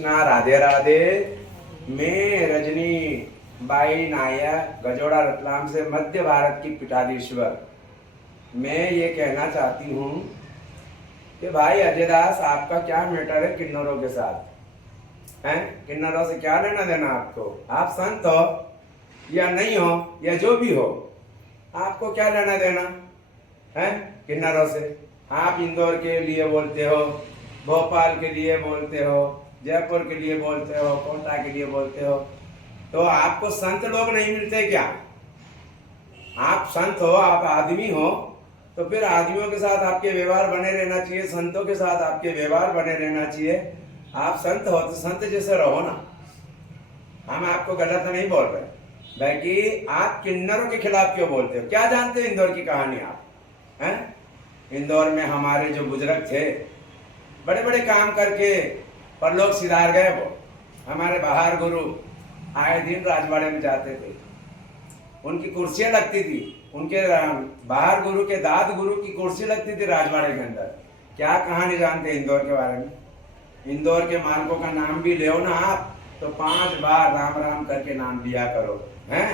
कृष्णा, राधे राधे। मैं रजनी बाई नायक गजोड़ा रतलाम से मध्य भारत की पीठाधीश्वर। मैं ये कहना चाहती हूँ कि भाई अजय दास, आपका क्या मैटर है किन्नरों के साथ? हैं? किन्नरों से क्या लेना देना आपको? आप संत हो या नहीं हो या जो भी हो, आपको क्या लेना देना है किन्नरों से? आप इंदौर के लिए बोलते हो, भोपाल के लिए बोलते हो, जयपुर के लिए बोलते हो, कोटा के लिए बोलते हो, तो आपको संत लोग नहीं मिलते क्या? आप संत हो, आप आदमी हो, तो फिर आदमियों के साथ आपके व्यवहार बने रहना चाहिए, संतों के साथ आपके व्यवहार बने रहना चाहिए। आप संत हो तो संत जैसे रहो ना। हम आपको गलत नहीं बोल रहे, बाकी आप किन्नरों के खिलाफ क्यों बोलते हो? क्या जानते हो इंदौर की कहानी आप? हैं? इंदौर में हमारे जो बुजुर्ग थे, बड़े बड़े काम करके परलोक सिधार गए। वो हमारे बाहर गुरु आए दिन राजवाड़े में जाते थे, उनकी कुर्सियां लगती थी, उनके बाहर गुरु के दाद गुरु की कुर्सी लगती थी राजवाड़े के अंदर। क्या कहानी जानते इंदौर के बारे में? इंदौर के मार्गों का नाम भी ले ना आप तो 5 बार राम राम करके नाम लिया करो। हैं?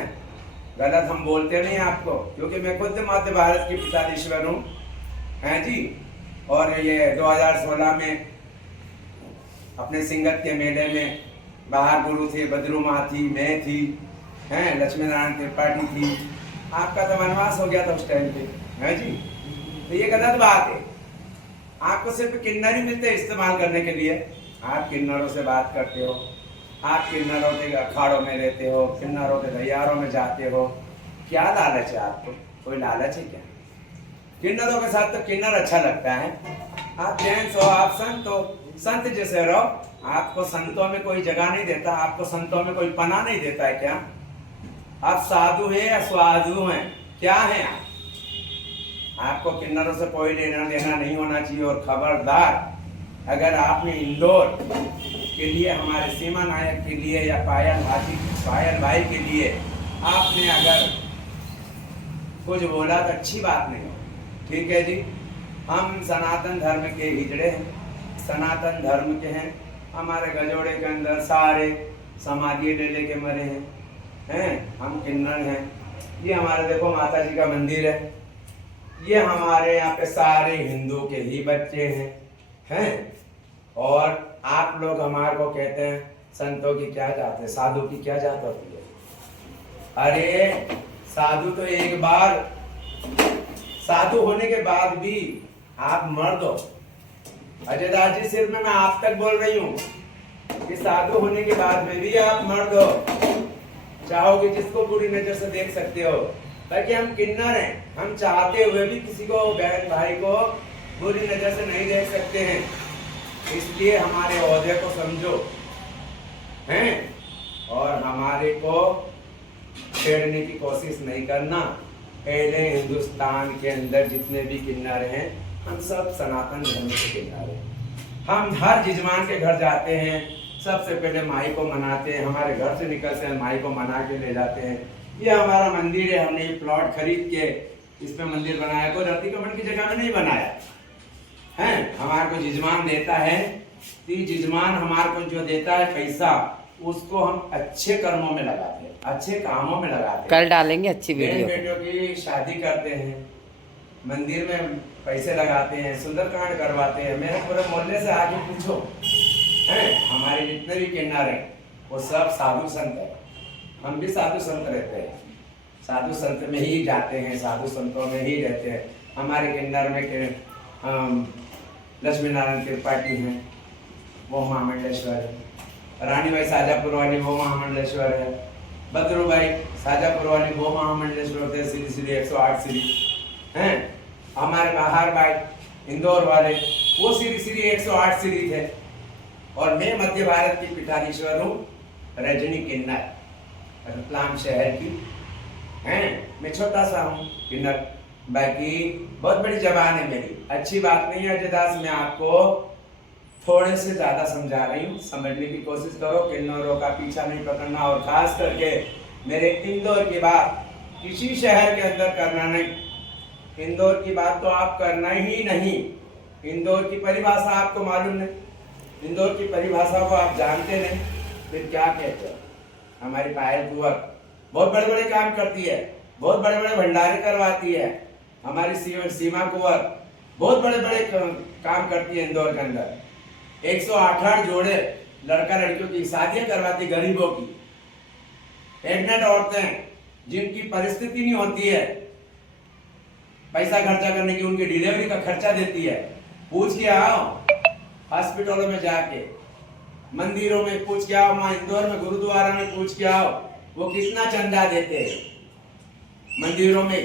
गलत हम बोलते नहीं आपको, क्योंकि मैं खुद मध्य भारत की पीठाधीश्वर हूँ। हैं जी? और ये 2016 में अपने सिंगत के मेले में बाहर गुरु थे, बद्रू माँ थी, मैं थी, हैं, लक्ष्मी नारायण त्रिपाठी थी। आपका तो वनवास हो गया था उस टाइम पे, है जी? तो ये गलत बात है। आपको सिर्फ किन्नर ही मिलते इस्तेमाल करने के लिए। आप किन्नरों से बात करते हो, आप किन्नरों के अखाड़ों में रहते हो, किन्नरों के गलियारों में जाते हो। क्या लालच है आपको? कोई लालच है क्या? किन्नरों के साथ तो किन्नर अच्छा लगता है। आप जेंट्स हो, आप संत हो, संत जैसे रहो। आपको संतों में कोई जगह नहीं देता, आपको संतों में कोई पना नहीं देता है क्या? आप साधु हैं या स्वाधु हैं? क्या हैं आप? आपको किन्नरों से कोई लेना देना नहीं होना चाहिए। और खबरदार, अगर आपने इंदौर के लिए, हमारे सीमा नायक के लिए या पायल भाई के लिए आपने अगर कुछ बोला तो अच्छी बात नहीं हो। ठीक है जी? हम सनातन धर्म के हिजड़े हैं, सनातन धर्म के हैं। हमारे गजोड़े के अंदर सारे समाधि ले लेके मरे हैं। हम किन्नर हैं। ये हमारे देखो माता जी का मंदिर है। ये हमारे यहाँ पे सारे हिंदू के ही बच्चे हैं। और आप लोग हमारे को कहते हैं संतों की क्या जात है, साधु की क्या जात होती है? अरे साधु तो एक बार, साधु होने के बाद भी आप मर्द हो। अजय दास जी, सिर्फ मैं आप तक बोल रही हूँ कि साधु होने के बाद में भी आप मर्द हो। चाहोगे जिसको बुरी नजर से देख सकते हो, ताकि हम किन्नर हैं। हम चाहते हुए भी किसी को, बहन भाई को बुरी नजर से नहीं देख सकते हैं। इसलिए हमारे ओहदे को समझो हैं, और हमारे को छेड़ने की कोशिश नहीं करना। पहले हिंदुस्तान के अंदर जितने भी किन्नर हैं, हम सब सनातन धर्म के किन्नर हैं। हम हर जिजमान के घर जाते हैं, सबसे पहले माई को मनाते हैं। हमारे घर से निकलते हैं, माई को मना के ले जाते हैं। ये हमारा मंदिर है, हमने ये प्लॉट खरीद के इस पे मंदिर बनाया। कोई रति कमन की जगह में नहीं बनाया है। हमारे को जिजमान देता है, जिजमान हमारे को जो देता है पैसा, उसको हम अच्छे कर्मों में लगाते हैं, अच्छे कामों में लगाते हैं। कल डालेंगे अच्छी वीडियो। बेटियों की शादी करते हैं, मंदिर में पैसे लगाते हैं, सुंदरकांड करवाते हैं। मेरे पूरे मोहल्ले से आके पूछो, हैं, हमारे जितने भी किन्नर हैं वो सब साधु संत है। हम भी साधु संत रहते हैं, साधु संत में ही जाते हैं, साधु संतों में ही रहते हैं। हमारे किन्नर में के लक्ष्मी नारायण त्रिपाठी हैं, वो महामंडलेश्वर है। रानी भाई साजापुर वाली, वो महामंडलेश्वर है। बद्रू भाई साजापुर वाली, वो महामंडलेश्वर थे, श्री श्री 108 श्री हैं। हमारे बाहर भाई इंदौर वाले, वो श्री श्री 108 श्री थे। और मैं मध्य भारत की पीठाधीश्वर हूँ, रजनी किन्नर, रतलाम शहर की हैं। मैं छोटा सा हूँ किन्नर, बाकी बहुत बड़ी जबान है मेरी। अच्छी बात नहीं है अजय दास, मैं आपको थोड़े से ज्यादा समझा रही हूँ, समझने की कोशिश करो। किन्नरों का पीछा नहीं पकड़ना, और खास करके मेरे इंदौर की बात किसी शहर के अंदर करना नहीं। इंदौर की बात तो आप करना ही नहीं। इंदौर की परिभाषा आपको मालूम नहीं। इंदौर की परिभाषा को आप जानते नहीं, फिर क्या कहते हो? हमारी पायल कुंवर बहुत बड़े बड़े काम करती है, बहुत बड़े बड़े भंडारे करवाती है। हमारी सीमा कुंवर बहुत बड़े बड़े काम करती है इंदौर के अंदर। 108 जोड़े लड़का लड़कियों की शादियां करवाती, गरीबों की। प्रेग्नेंट औरतें जिनकी परिस्थिति नहीं होती है पैसा खर्चा करने की, उनकी डिलीवरी का खर्चा देती है। पूछ के आओ हॉस्पिटलों में जाके, मंदिरों में पूछ के आओ, वहां इंदौर में गुरुद्वारा में पूछ के आओ वो कितना चंदा देते हैं मंदिरों में।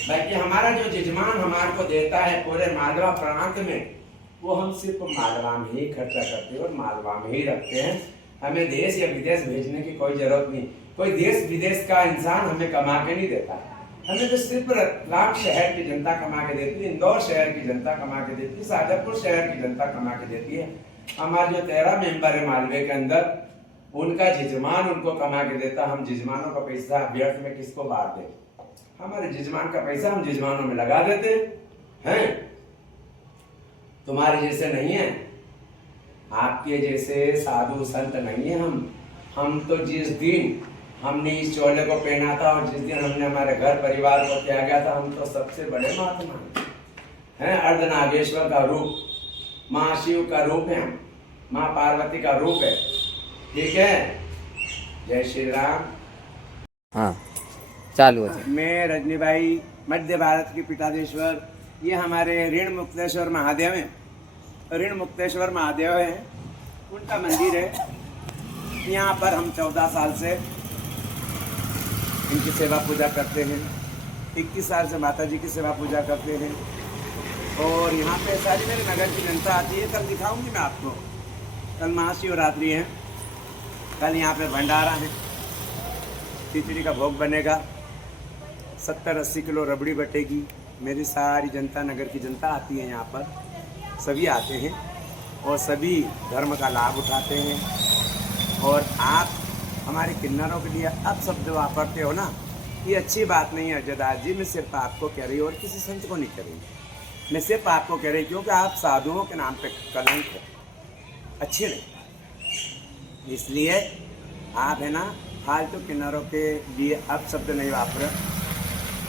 बाकी हमारा जो जजमान हमारे को देता है पूरे मालवा प्रांत में, वो हम सिर्फ मालवा में ही खर्चा करते हैं और मालवा में ही रखते हैं। हमें देश या विदेश भेजने की कोई जरूरत नहीं। कोई देश विदेश का इंसान हमें कमा के नहीं देता। हमें तो सिर्फ रतलाम शहर की जनता कमा के देती है, इंदौर शहर की जनता कमा के देती है, शाजापुर शहर की जनता कमा के देती है। हमारे जो 13 मेंबर है मालवे के अंदर, उनका जजमान उनको कमा के देता। हम जजमानों का पैसा व्यर्थ में किसको बांट दें? हमारे जजमान का पैसा हम जजमानों में लगा देते हैं। तुम्हारे जैसे नहीं है, आपके जैसे साधु संत नहीं है हम तो जिस दिन हमने इस चोले को पहना था और जिस दिन हमने हमारे घर परिवार को त्यागा था, हम तो सबसे बड़े महात्मा हैं। अर्धनागेश्वर का रूप, महाशिव का रूप है, माँ पार्वती का रूप है। ठीक है, जय श्री राम। हाँ चालू है। मैं रजनी भाई, मध्य भारत की पीठाधीश्वर, ये हमारे ऋण मुक्तेश्वर महादेव हैं। ऋण मुक्तेश्वर महादेव हैं, उनका मंदिर है। यहाँ पर हम 14 साल से इनकी सेवा पूजा करते हैं। 21 साल से माता जी की सेवा पूजा करते हैं। और यहाँ पे सारी मेरे नगर की जनता आती है। कल दिखाऊंगी मैं आपको, कल महाशिवरात्रि है, कल यहाँ पे भंडारा है, खिचड़ी का भोग बनेगा, 70-80 किलो रबड़ी बटेगी। मेरी सारी जनता, नगर की जनता आती है यहाँ पर, सभी आते हैं और सभी धर्म का लाभ उठाते हैं। और आप हमारे किन्नरों के लिए अब शब्द वापरते हो ना, ये अच्छी बात नहीं है जदार जी। मैं सिर्फ आपको कह रही हूँ और किसी संत को नहीं कह रही, मैं सिर्फ आपको कह रही क्योंकि आप साधुओं के नाम पे कलंक है, अच्छे नहीं। इसलिए आप है ना फालतू किन्नरों के लिए अब शब्द नहीं वापरे,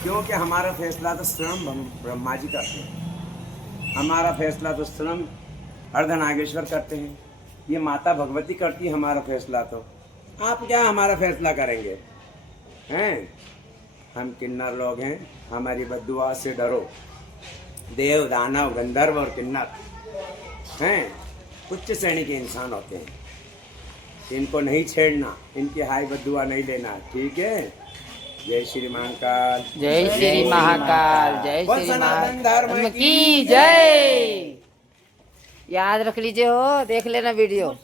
क्योंकि हमारा फैसला तो स्वयं ब्रह्मा जी करते हैं। हमारा फैसला तो स्वयं अर्धनागेश्वर करते हैं, ये माता भगवती करती है हमारा फैसला। तो आप क्या हमारा फैसला करेंगे? हैं, हम किन्नर लोग हैं, हमारी बद्दुआ से डरो। देव, दानव, गंधर्व और किन्नर हैं उच्च श्रेणी के इंसान होते हैं, इनको नहीं छेड़ना, इनकी हाई बद्दुआ नहीं लेना। ठीक है, जय श्री महाकाल, जय श्री महाकाल, जय बोल श्री सनातन महाकाल धर्म की जय। याद रख लीजिए हो, देख लेना वीडियो।